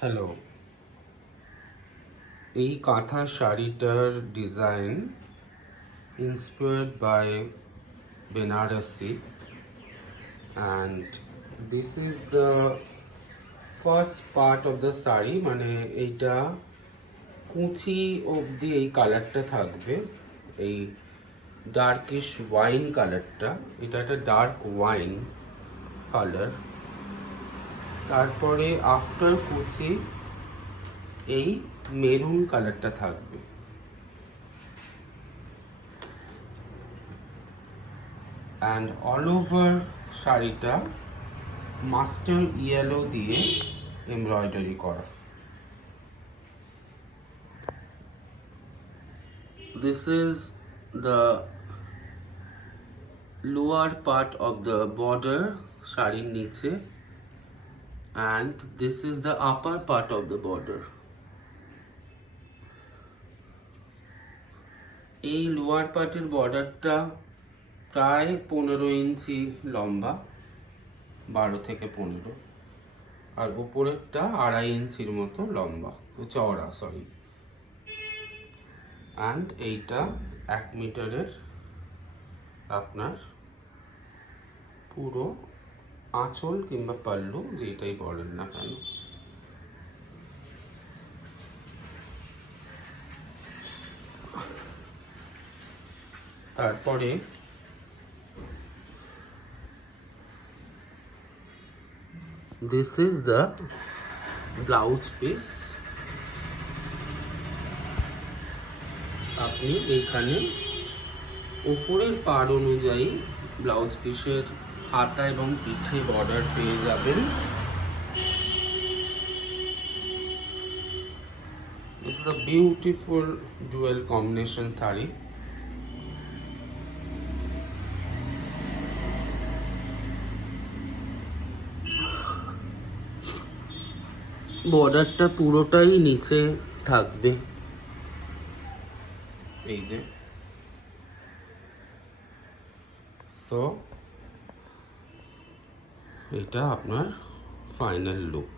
Hello, এই কাঁথা শাড়িটার design inspired by Benarasi, and this is the first part of the sari. মানে এইটা কুচি অবধি এই কালারটা থাকবে, এই ডার্কিশ ওয়াইন কালারটা। এটা একটা ডার্ক ওয়াইন কালার। তারপরে আফটার কুচি এই মেরুন কালারটা থাকবে। অ্যান্ড অল ওভার শাড়িটা মাস্টার ইয়েলো দিয়ে এমব্রয়ডারি করা। This is the lower part of the border শাড়ির নিচে, and this is the upper part of the border. এই লোয়ার পার্টের বর্ডারটা প্রায় 15 ইঞ্চি লম্বা, 12 থেকে 15, আর উপরেরটা 2.5 ইঞ্চির মতো লম্বা, চওড়া সরি। অ্যান্ড এইটা 1 মিটারের আপনার পুরো আঁচল কিংবা পাল্লু যেটাই বলেন না কেন। তারপরে this is the blouse piece। আপনি এইখানে উপরের পাড় অনুযায়ী ব্লাউজ পিসের হাতা এবং পিঠে বর্ডার পেয়ে যাবেন। This is a beautiful dual combination sari. বর্ডারটা পুরোটাই নিচে থাকবে, এই যে। সো এটা আপনার ফাইনাল লুক।